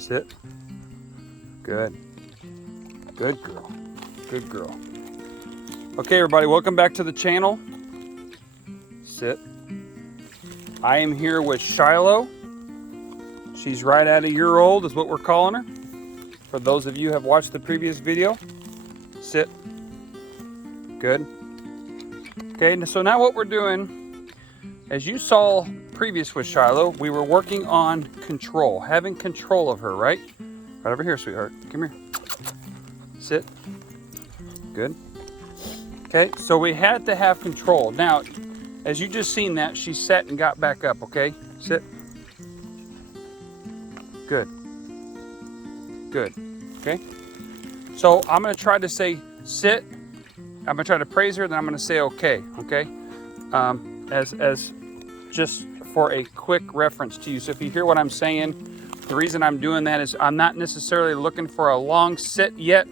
Sit. Good. Good girl. Good girl. Okay, everybody, welcome back to the channel. Sit. I am here with Shiloh. She's right at a year old is what we're calling her. For those of you who have watched the previous video. Sit. Good. Okay, so now what we're doing, as you saw previous with Shiloh, we were working on control, having control of her, right? Right over here, sweetheart. Come here. Sit. Good. Okay, so we had to have control. Now, as you just seen that, she sat and got back up, okay? Sit. Good. Good. Okay? So I'm going to try to say sit. I'm going to try to praise her, then I'm going to say okay, okay? As just for a quick reference to you. So if you hear what I'm saying, the reason I'm doing that is I'm not necessarily looking for a long sit yet.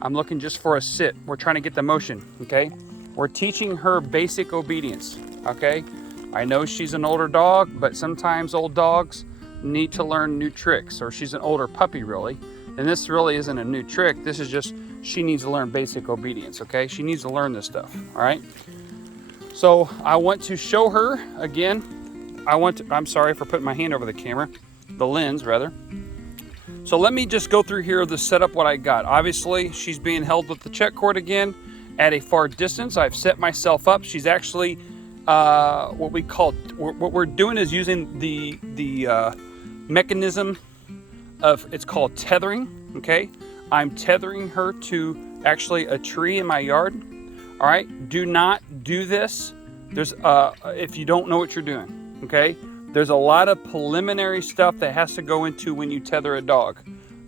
I'm looking just for a sit. We're trying to get the motion, okay? We're teaching her basic obedience, okay? I know she's an older dog, but sometimes old dogs need to learn new tricks, or she's an older puppy, really. And this really isn't a new trick. This is just, she needs to learn basic obedience, okay? She needs to learn this stuff, all right? So I want to show her again. I'm sorry for putting my hand over the camera, the lens rather. So let me just go through here the setup what I got. Obviously, she's being held with the check cord again at a far distance. I've set myself up. She's actually what we're doing is using the mechanism of, it's called tethering, okay? I'm tethering her to actually a tree in my yard. All right, do not do this. There's if you don't know what you're doing, okay? There's a lot of preliminary stuff that has to go into when you tether a dog,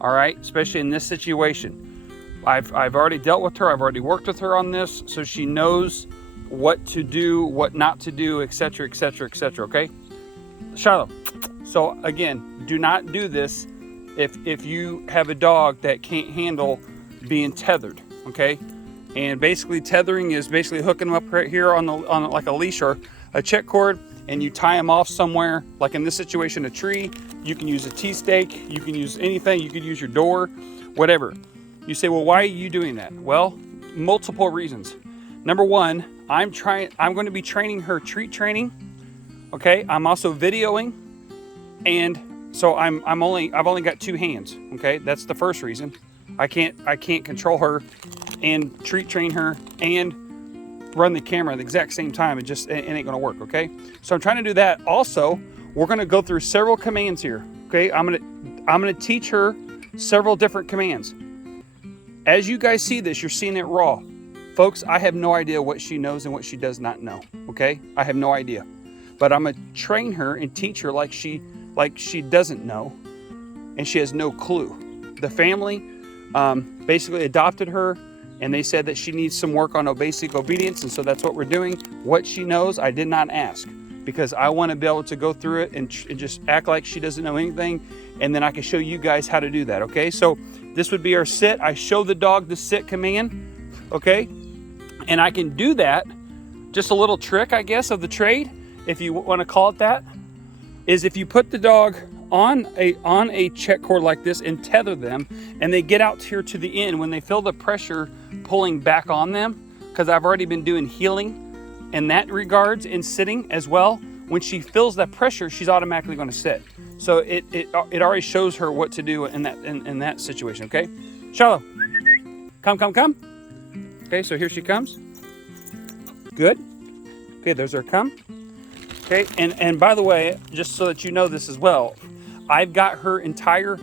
all right? Especially in this situation. I've already dealt with her. I've already worked with her on this, so she knows what to do, what not to do, etc., etc., etc., okay? Shiloh, so again, do not do this if you have a dog that can't handle being tethered, okay? And basically tethering is basically hooking them up right here on like a leash or a check cord, and you tie them off somewhere, like in this situation, a tree. You can use a T-stake, you can use anything, you could use your door, whatever. You say, well, why are you doing that? Well, multiple reasons. Number one, I'm going to be training her treat training. Okay, I'm also videoing, and so I've only got two hands. Okay, that's the first reason. I can't control her and treat train her and run the camera at the exact same time. It ain't gonna work. Okay, so I'm trying to do that. Also, we're gonna go through several commands here. Okay, I'm gonna teach her several different commands. As you guys see this, you're seeing it raw. Folks, I have no idea what she knows and what she does not know, okay? I have no idea. But I'm gonna train her and teach her like she doesn't know, and she has no clue. The family basically adopted her, and they said that she needs some work on basic obedience, and so that's what we're doing. What she knows, I did not ask, because I want to be able to go through it and just act like she doesn't know anything, and then I can show you guys how to do that, okay? So this would be our sit. I show the dog the sit command, okay? And I can do that. Just a little trick, I guess, of the trade, if you want to call it that, is if you put the dog on a check cord like this and tether them, and they get out here to the end, when they feel the pressure pulling back on them, because I've already been doing healing in that regards and sitting as well, when she feels that pressure, she's automatically going to sit. So it already shows her what to do in that situation, okay? Shiloh, come. Okay, so here she comes. Good. Okay, there's her come. Okay, and by the way, just so that you know this as well, I've got her entire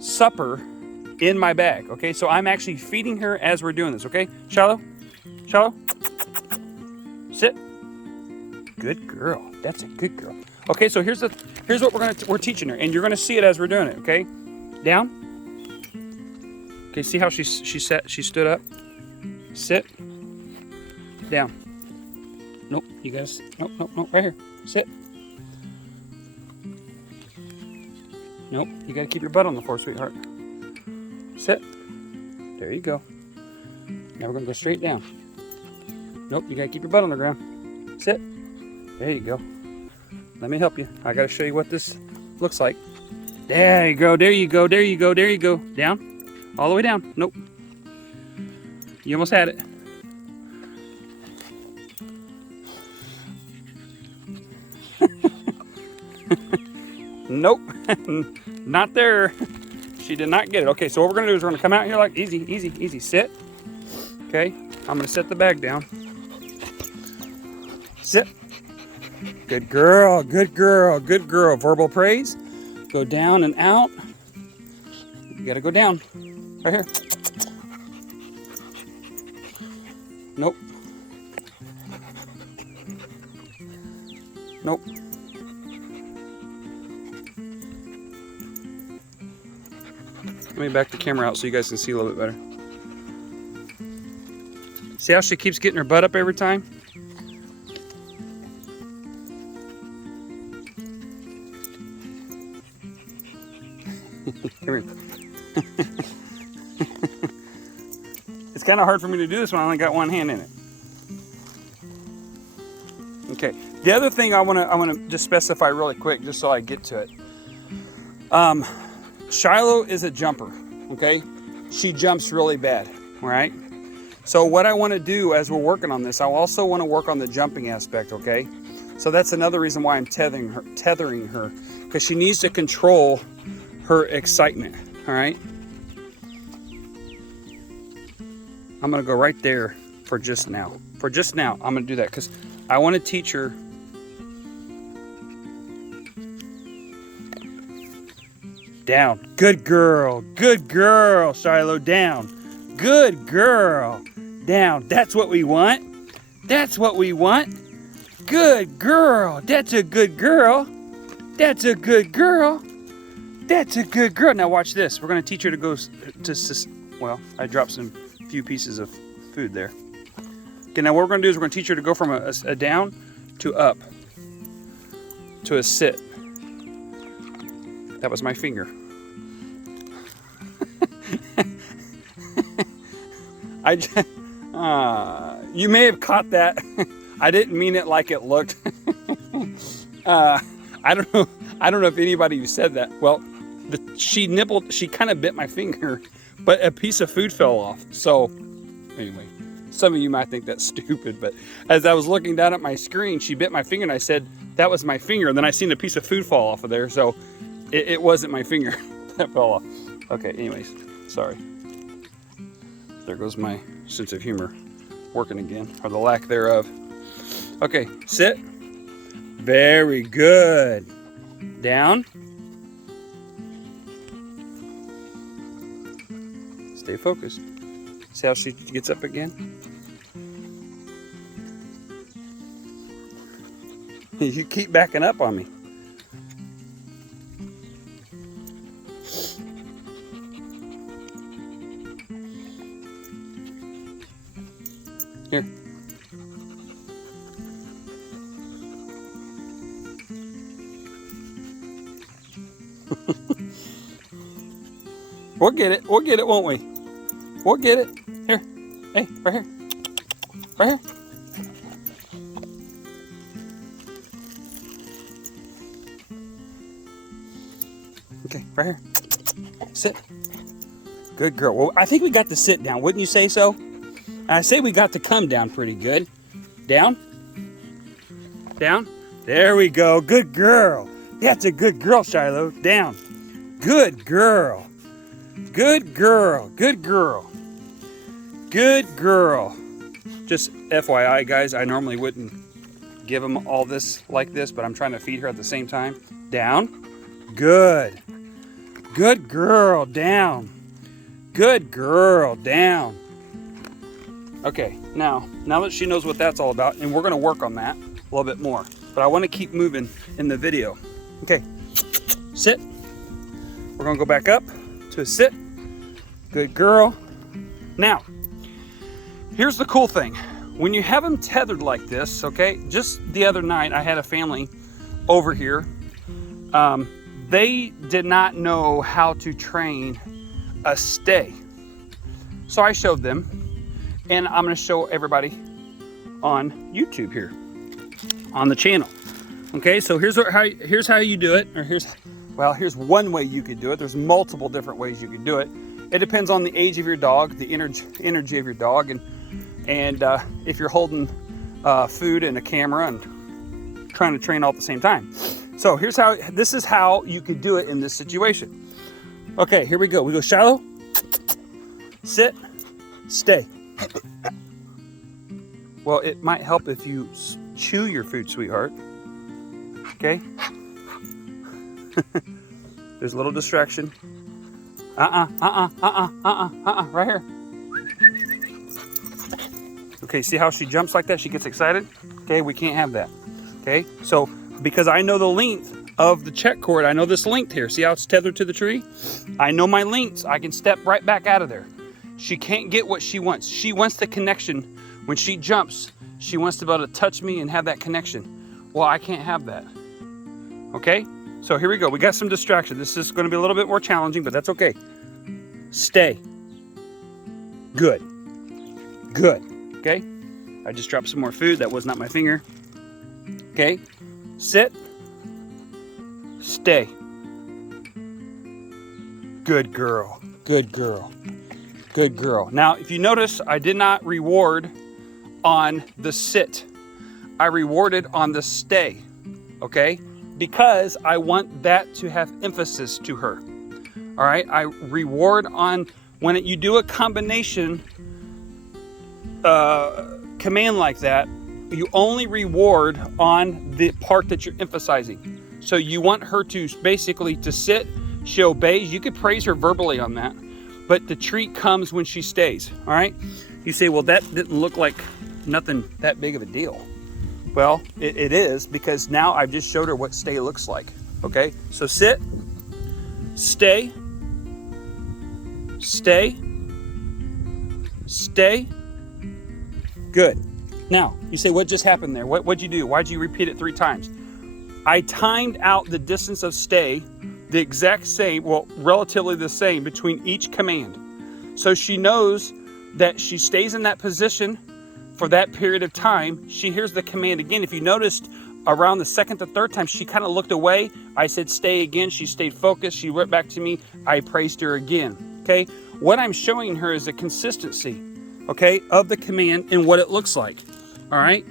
supper in my bag, okay? So I'm actually feeding her as we're doing this, okay? Shiloh, sit. Good girl. That's a good girl. Okay, so here's what we're teaching her, and you're gonna see it as we're doing it, okay? Down. Okay, see how she stood up? Sit. Down. Nope, you gotta sit. Nope, right here. Sit. Nope, you gotta keep your butt on the floor, sweetheart. Sit. There you go. Now we're gonna go straight down. Nope, you gotta keep your butt on the ground. Sit. There you go. Let me help you. I gotta show you what this looks like. There you go, there you go, there you go, there you go. Down, all the way down. Nope. You almost had it. Nope, not there. She did not get it. Okay, so what we're gonna do is we're gonna come out here like easy, easy, easy. Sit. Okay, I'm gonna set the bag down. Sit. Good girl, good girl, good girl. Verbal praise. Go down and out. You gotta go down. Right here. Nope. Nope. Let me back the camera out so you guys can see a little bit better. See how she keeps getting her butt up every time? Come here. It's kind of hard for me to do this when I only got one hand in it. Okay. The other thing I want to just specify really quick, just so I get to it. Shiloh is a jumper. Okay, she jumps really bad. All right. So what I want to do as we're working on this, I also want to work on the jumping aspect. Okay. So that's another reason why I'm tethering her, because she needs to control her excitement. All right. I'm gonna go right there for just now. For just now, I'm gonna do that because I want to teach her. Down. Good girl. Good girl, Shiloh. Down. Good girl. Down. That's what we want. That's what we want. Good girl. That's a good girl. That's a good girl. That's a good girl. Now watch this. We're going to teach her to go to, well, I dropped some few pieces of food there. Okay, now what we're going to do is we're going to teach her to go from a down to up to a sit. That was my finger. You may have caught that. I didn't mean it like it looked. I don't know if anybody said that. Well, she kind of bit my finger, but a piece of food fell off. So anyway, some of you might think that's stupid, but as I was looking down at my screen, she bit my finger and I said, that was my finger. And then I seen a piece of food fall off of there. So it wasn't my finger that fell off. Okay, anyways, sorry. There goes my sense of humor working again, or the lack thereof. Okay, sit. Very good. Down. Stay focused. See how she gets up again? You keep backing up on me. Here. We'll get it. We'll get it, won't we? We'll get it. Here. Hey, right here. Right here. Okay, right here. Sit. Good girl. Well, I think we got to sit down. Wouldn't you say so? I say we got to come down pretty good. Down. Down. There we go. Good girl. That's a good girl, Shiloh. Down. Good girl. Good girl. Good girl. Good girl. Just FYI, guys, I normally wouldn't give them all this like this, but I'm trying to feed her at the same time. Down. Good. Good girl. Down. Good girl. Down. Okay, now that she knows what that's all about, and we're going to work on that a little bit more, but I want to keep moving in the video. Okay, sit. We're going to go back up to a sit. Good girl. Now, here's the cool thing. When you have them tethered like this, okay, just the other night I had a family over here. They did not know how to train a stay. So I showed them. And I'm going to show everybody on YouTube here, on the channel. Okay, so here's how you do it, or here's Well, here's one way you could do it. There's multiple different ways you could do it. It depends on the age of your dog, the energy of your dog, and if you're holding food and a camera and trying to train all at the same time. So this is how you could do it in this situation. Okay, here we go. We go Shiloh, sit, stay. Well, it might help if you chew your food, sweetheart. Okay? There's a little distraction. Right here. Okay, see how she jumps like that? She gets excited? Okay, we can't have that. Okay, so because I know the length of the check cord, I know this length here. See how it's tethered to the tree? I know my lengths. I can step right back out of there. She can't get what she wants. She wants the connection. When she jumps, she wants to be able to touch me and have that connection. Well, I can't have that. Okay? So here we go. We got some distraction. This is going to be a little bit more challenging, but that's okay. Stay. Good. Good. Okay? I just dropped some more food. That was not my finger. Okay? Sit. Stay. Good girl. Good girl. Good girl. Now, if you notice, I did not reward on the sit. I rewarded on the stay. Okay? Because I want that to have emphasis to her. All right? I reward on when you do a combination command like that, you only reward on the part that you're emphasizing. So you want her to basically to sit. She obeys. You could praise her verbally on that. But the treat comes when she stays. All right? You say, well, that didn't look like nothing that big of a deal. Well, it is, because now I've just showed her what stay looks like. Okay? So sit, stay, stay, stay. Good. Now, you say, what just happened there? What'd you do? Why'd you repeat it 3 times? I timed out the distance of stay the exact same, well, relatively the same between each command. So she knows that she stays in that position for that period of time. She hears the command again. If you noticed, around the 2nd to 3rd time, she kind of looked away. I said stay again. She stayed focused. She went back to me. I praised her again. Okay? What I'm showing her is a consistency, okay, of the command and what it looks like. All right?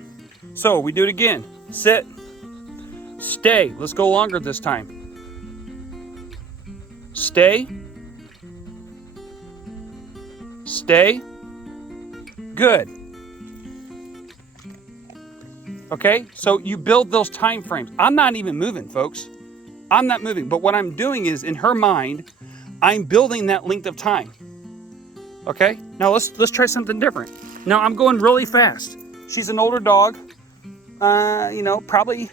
So we do it again. Sit. Stay. Let's go longer this time. Stay. Stay. Good. Okay, so you build those time frames. I'm not even moving, folks. I'm not moving. But what I'm doing is, in her mind, I'm building that length of time. Okay, now let's try something different. Now I'm going really fast. She's an older dog. Probably,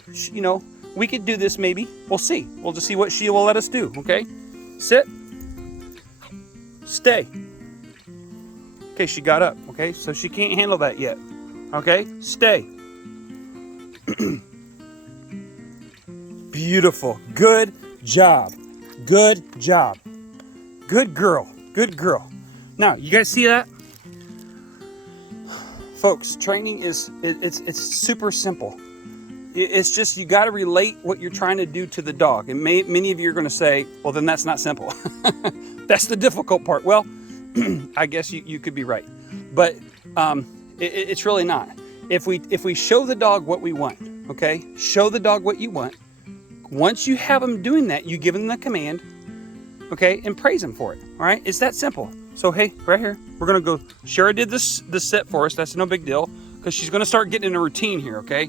we could do this maybe. We'll see. We'll just see what she will let us do. Okay, sit. Stay. Okay, she got up. Okay, so she can't handle that yet. Okay, stay. Beautiful. Good job. Good job. Good girl. Good girl. Now, you guys see that? Folks, training it's super simple. It's just you got to relate what you're trying to do to the dog. And many of you are going to say, well, then that's not simple. That's the difficult part. Well, I guess you could be right. But it's really not. If we show the dog what we want, okay? Show the dog what you want. Once you have them doing that, you give them the command, okay? And praise them for it, all right? It's that simple. So, hey, right here, we're going to go. Shara did this set for us. That's no big deal, because she's going to start getting in a routine here, okay?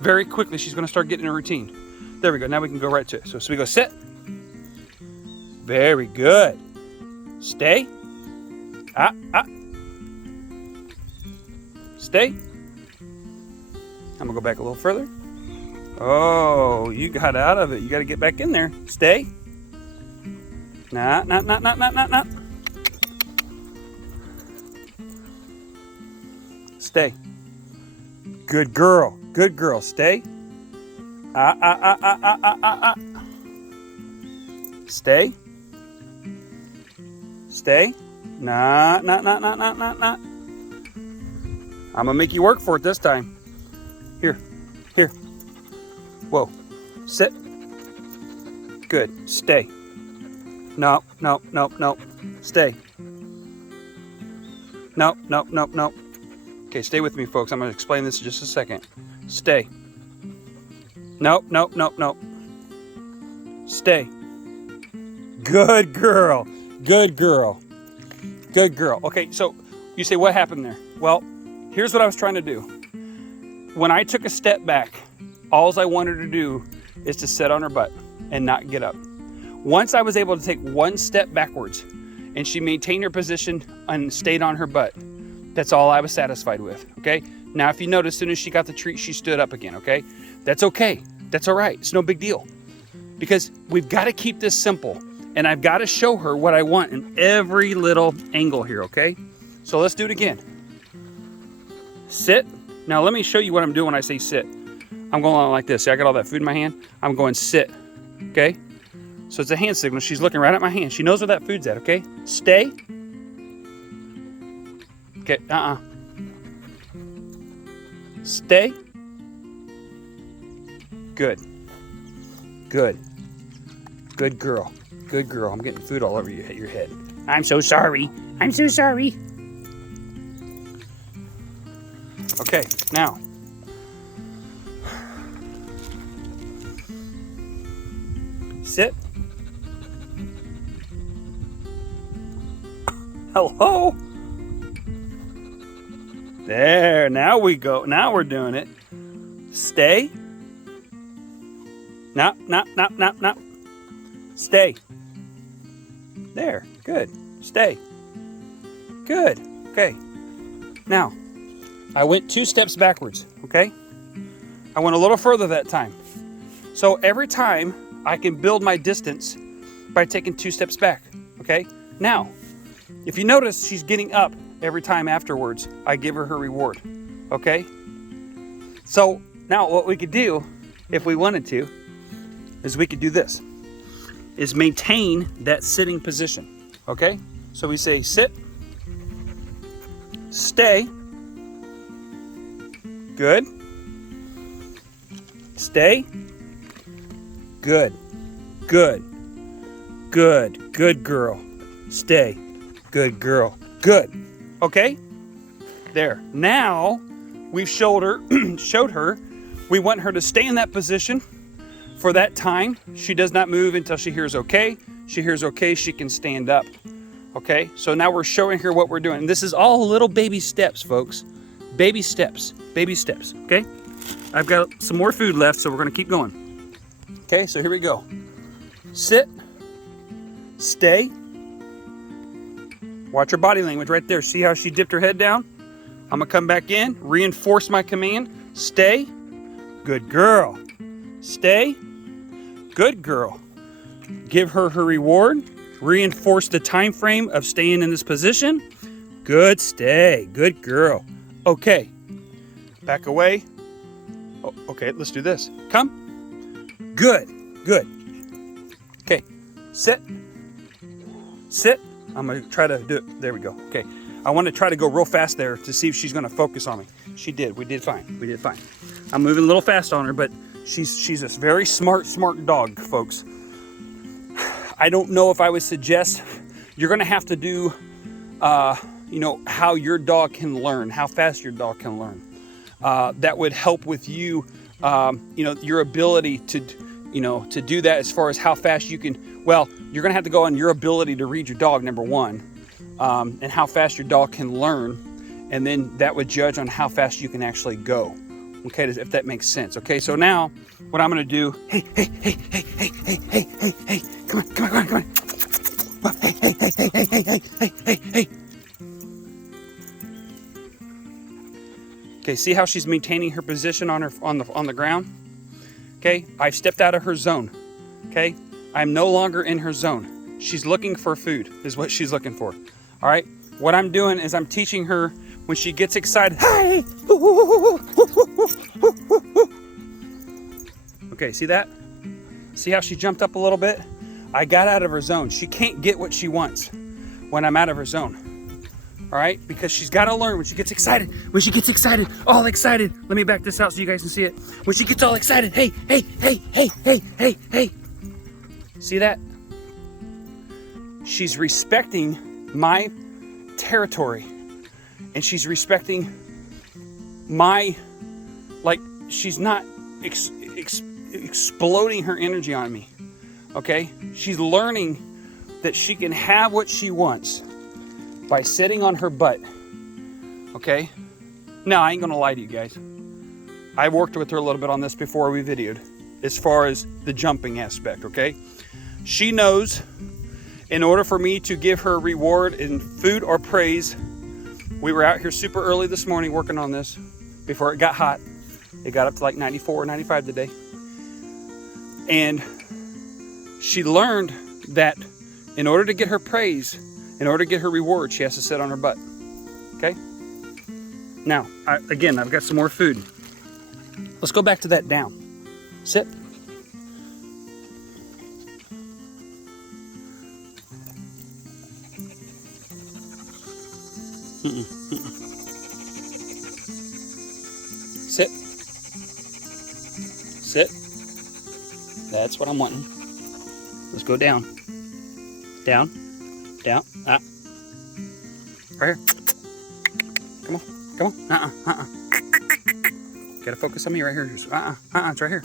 Very quickly, she's going to start getting in a routine. There we go. Now we can go right to it. So we go sit. Very good. Stay. Stay. I'm going to go back a little further. Oh, you got out of it. You got to get back in there. Stay. Nah. Stay. Good girl. Good girl. Stay. Stay. Stay. Nah. I'm going to make you work for it this time. Here. Whoa. Sit. Good. Stay. No, no, no, no. Stay. No, no, no, no. Okay, stay with me, folks. I'm going to explain this in just a second. Stay. No, no, no, no. Stay. Good girl. Good girl. Good girl. Okay, so you say, what happened there? Well, here's what I was trying to do. When I took a step back, all I wanted her to do is to sit on her butt and not get up. Once I was able to take one step backwards and she maintained her position and stayed on her butt, that's all I was satisfied with, okay? Now, if you notice, as soon as she got the treat, she stood up again, okay? That's okay. That's all right. It's no big deal. Because we've got to keep this simple. And I've got to show her what I want in every little angle here, okay? So let's do it again. Sit. Now, let me show you what I'm doing when I say sit. I'm going on like this. See, I got all that food in my hand. I'm going sit, okay? So it's a hand signal. She's looking right at my hand. She knows where that food's at, okay? Stay. Okay, Stay. Good. Good. Good girl. Good girl. I'm getting food all over your head. I'm so sorry. I'm so sorry. Okay, now. Sit. Hello. There, now we go. Now we're doing it. Stay. No, no, no, no, no. Stay. There, good. Stay. Good. Okay. Now, I went 2 steps backwards, okay? I went a little further that time. So every time I can build my distance by taking 2 steps back, okay? Now, if you notice, she's getting up every time afterwards. I give her reward, okay? So now what we could do, if we wanted to, is we could do this, is maintain that sitting position, okay? So we say sit, stay, good, stay, good, good, good, good girl, stay, good girl, good, okay? There. Now we've showed her, we want her to stay in that position for that time. She does not move until she hears okay. She hears okay, she can stand up. Okay, so now we're showing her what we're doing. And this is all little baby steps, folks. Baby steps, okay? I've got some more food left, so we're gonna keep going. Okay, so here we go. Sit, stay. Watch her body language right there. See how she dipped her head down? I'm gonna come back in, reinforce my command. Stay, good girl. Stay, good girl. Give her her reward. Reinforce the time frame of staying in this position. Good, stay, good girl. Okay, back away. Oh, okay, let's do this. Come. Good, good. Okay, sit. Sit. I'm gonna try to do it. There we go. Okay, I want to try to go real fast there to see if she's gonna focus on me. She did. We did fine. We did fine. I'm moving a little fast on her, but she's a very smart dog, folks. I don't know if I would suggest, you're gonna have to do, how your dog can learn, how fast your dog can learn. That would help with you, your ability to do that as far as how fast you can. Well, you're gonna have to go on your ability to read your dog, number one, and how fast your dog can learn, and then that would judge on how fast you can actually go. Okay, if that makes sense. Okay, so now what I'm gonna do, hey, come on. Well, hey. Okay, see how she's maintaining her position on the ground? Okay, I've stepped out of her zone. Okay, I'm no longer in her zone. She's looking for food, is what she's looking for. All right, what I'm doing is I'm teaching her when she gets excited. Hey! Okay, see that? See how she jumped up a little bit? I got out of her zone. She can't get what she wants when I'm out of her zone. All right, because she's got to learn when she gets excited. All excited. Let me back this out so you guys can see it. When she gets all excited, hey. See that? She's respecting my territory, and she's respecting my, like, she's not exploding her energy on me. Okay? She's learning that she can have what she wants by sitting on her butt. Okay? Now, I ain't gonna lie to you guys. I worked with her a little bit on this before we videoed, as far as the jumping aspect, okay? She knows in order for me to give her reward in food or praise, we were out here super early this morning working on this before it got hot. It got up to like 94 or 95 today. And she learned that in order to get her praise, in order to get her reward, she has to sit on her butt. Okay? Now, again, I've got some more food. Let's go back to that down. Sit. Sit. Sit. That's what I'm wanting. Let's go down. Down. Down. Right here. Come on. Come on. Gotta focus on me right here. It's right here.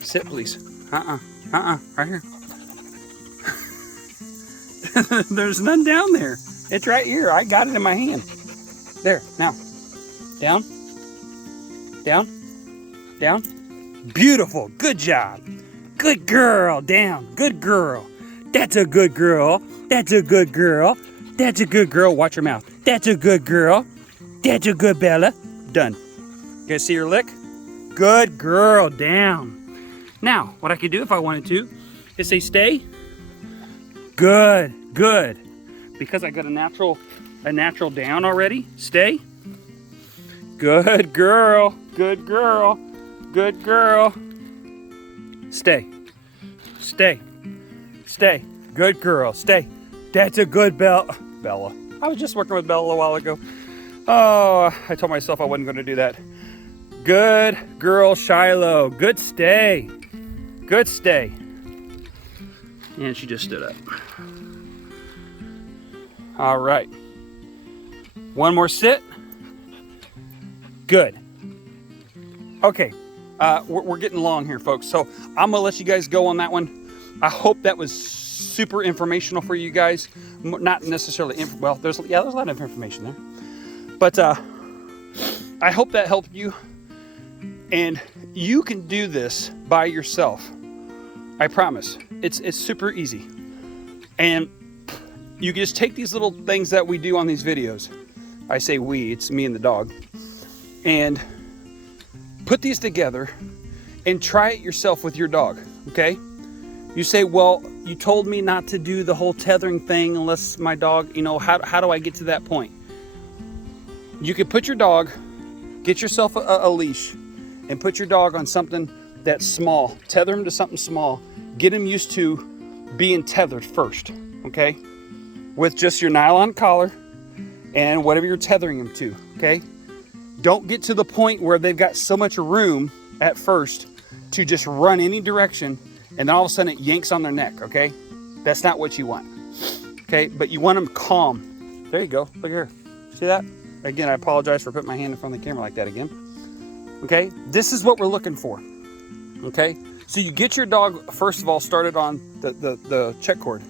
Sit, please. Right here. There's none down there. It's right here. I got it in my hand. There. Now. Down. Down. Down. Beautiful. Good job. Good girl. Down. Good girl. That's a good girl. That's a good girl. That's a good girl. Watch your mouth. That's a good girl. That's a good Bella. Done. You guys see her lick? Good girl. Down. Now, what I could do if I wanted to is say stay. Good. Good. Because I got a natural down already. Stay. Good girl. Good girl. Good girl. Stay. Stay. Stay. Good girl. Stay. That's a good Bella. I was just working with Bella a while ago. Oh, I told myself I wasn't going to do that. Good girl, Shiloh. Good stay. Good stay. And she just stood up. All right. One more sit. Good. Okay. We're getting long here, folks. So I'm going to let you guys go on that one. I hope that was super informational for you guys. Not necessarily, well, there's a lot of information there. But I hope that helped you. And you can do this by yourself. I promise. It's super easy. And you can just take these little things that we do on these videos. I say we, it's me and the dog. And put these together and try it yourself with your dog, okay? You say, well, you told me not to do the whole tethering thing unless my dog, how do I get to that point? You can put your dog, get yourself a leash and put your dog on something that's small. Tether him to something small. Get him used to being tethered first, okay? With just your nylon collar and whatever you're tethering him to, okay? Don't get to the point where they've got so much room at first to just run any direction and then all of a sudden it yanks on their neck, okay? That's not what you want, okay? But you want them calm. There you go, look here. See that? Again, I apologize for putting my hand in front of the camera like that again. Okay, this is what we're looking for, okay? So you get your dog, first of all, started on the check cord.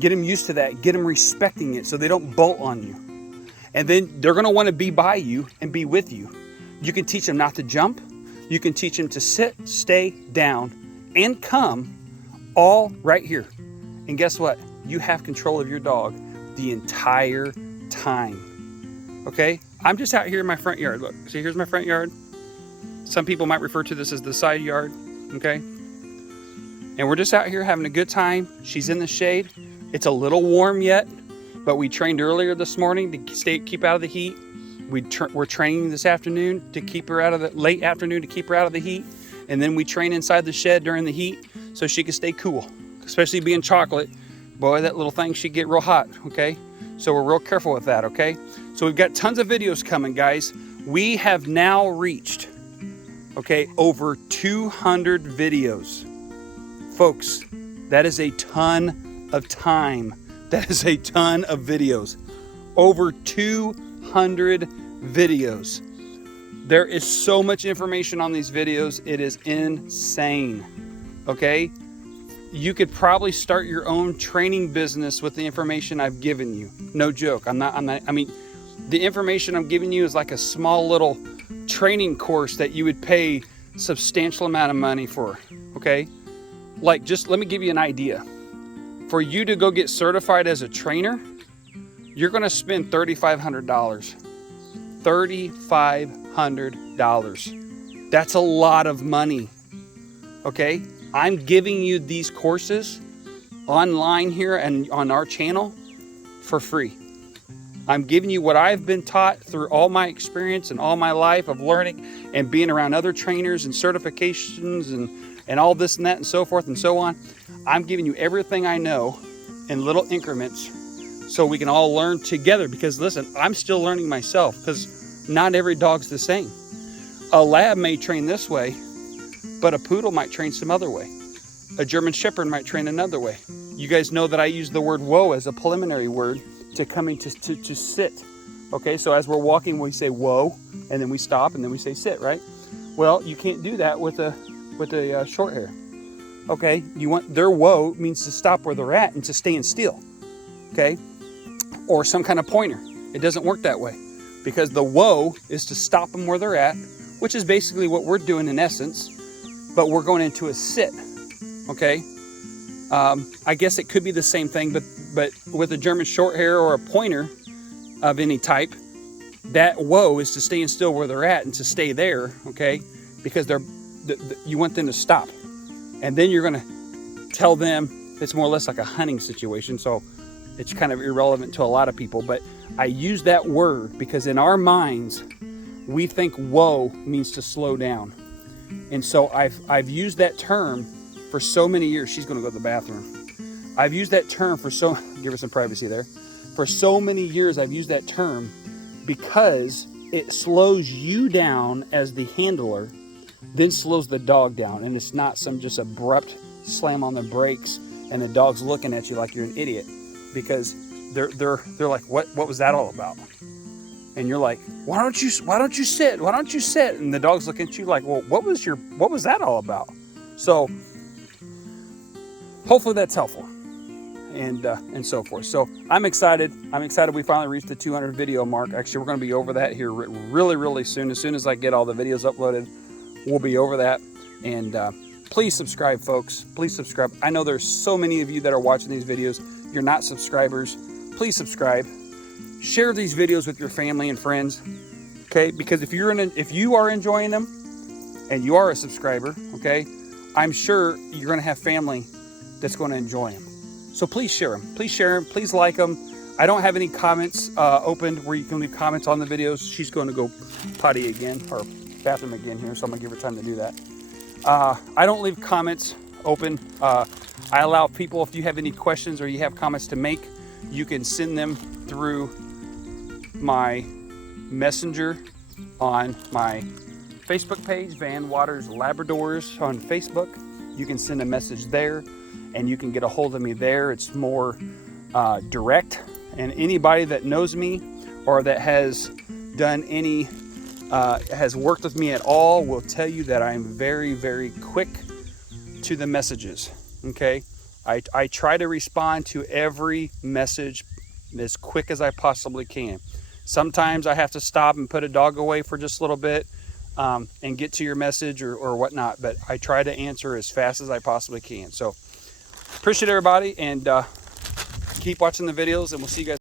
Get them used to that, get them respecting it so they don't bolt on you. And then they're gonna wanna be by you and be with you. You can teach them not to jump. You can teach them to sit, stay, down, and come, all right here. And guess what? You have control of your dog the entire time, okay? I'm just out here in my front yard. Look, see, here's my front yard. Some people might refer to this as the side yard, okay? And we're just out here having a good time. She's in the shade. It's a little warm yet, but we trained earlier this morning to keep out of the heat. We're training this afternoon to keep her out of the late afternoon to keep her out of the heat. And then we train inside the shed during the heat so she can stay cool, especially being chocolate. Boy, that little thing, she'd get real hot, okay? So we're real careful with that, okay? So we've got tons of videos coming, guys. We have now reached, okay, over 200 videos. Folks, That is a ton of time. That is a ton of videos. Over 200 videos. There is so much information on these videos. It is insane. Okay? You could probably start your own training business with the information I've given you. No joke. I mean, the information I'm giving you is like a small little training course that you would pay substantial amount of money for. Okay? Like, just let me give you an idea. For you to go get certified as a trainer, you're going to spend $3,500. $3,500. That's a lot of money. Okay? I'm giving you these courses online here and on our channel for free. I'm giving you what I've been taught through all my experience and all my life of learning and being around other trainers and certifications and all this and that and so forth and so on. I'm giving you everything I know in little increments so we can all learn together, because listen, I'm still learning myself, because not every dog's the same. A lab may train this way, but a poodle might train some other way. A German Shepherd might train another way. You guys know that I use the word whoa as a preliminary word to coming to sit. Okay, so as we're walking, we say whoa, and then we stop, and then we say sit, right? Well, you can't do that with a short hair. Okay, their whoa means to stop where they're at and to stand still. Okay, or some kind of pointer. It doesn't work that way, because the whoa is to stop them where they're at, which is basically what we're doing in essence, but we're going into a sit. Okay, I guess it could be the same thing, but with a German short hair or a pointer of any type, that whoa is to stand still where they're at and to stay there. Okay, because you want them to stop, and then you're going to tell them. It's more or less like a hunting situation, so it's kind of irrelevant to a lot of people, but I use that word because in our minds we think whoa means to slow down. And so I've used that term for so many years. She's going to go to the bathroom. I've used that term give her some privacy there. For so many years I've used that term because it slows you down as the handler, then slows the dog down, and it's not some just abrupt slam on the brakes and the dog's looking at you like you're an idiot, because they're like, what was that all about? And you're like, why don't you sit? Why don't you sit? And the dog's looking at you like, well, what was that all about? So hopefully that's helpful, and so forth. So I'm excited. We finally reached the 200 video mark. Actually, we're going to be over that here really, really soon. As soon as I get all the videos uploaded, we'll be over that. And please subscribe, folks. Please subscribe. I know there's so many of you that are watching these videos. You're not subscribers. Please subscribe. Share these videos with your family and friends. Okay, because if you are enjoying them and you are a subscriber, okay, I'm sure you're going to have family that's going to enjoy them. So please share them. Please share them. Please like them. I don't have any comments opened where you can leave comments on the videos. She's going to go potty again, or bathroom again here, so I'm going to give her time to do that. I don't leave comments open. I allow people, if you have any questions or you have comments to make, you can send them through my messenger on my Facebook page, Van Waters Labradors on Facebook. You can send a message there and you can get a hold of me there. It's more direct, and anybody that knows me or that has done any has worked with me at all will tell you that I'm very, very quick to the messages. Okay, I try to respond to every message as quick as I possibly can. Sometimes I have to stop and put a dog away for just a little bit and get to your message or whatnot, but I try to answer as fast as I possibly can. So appreciate everybody, and keep watching the videos, and we'll see you guys.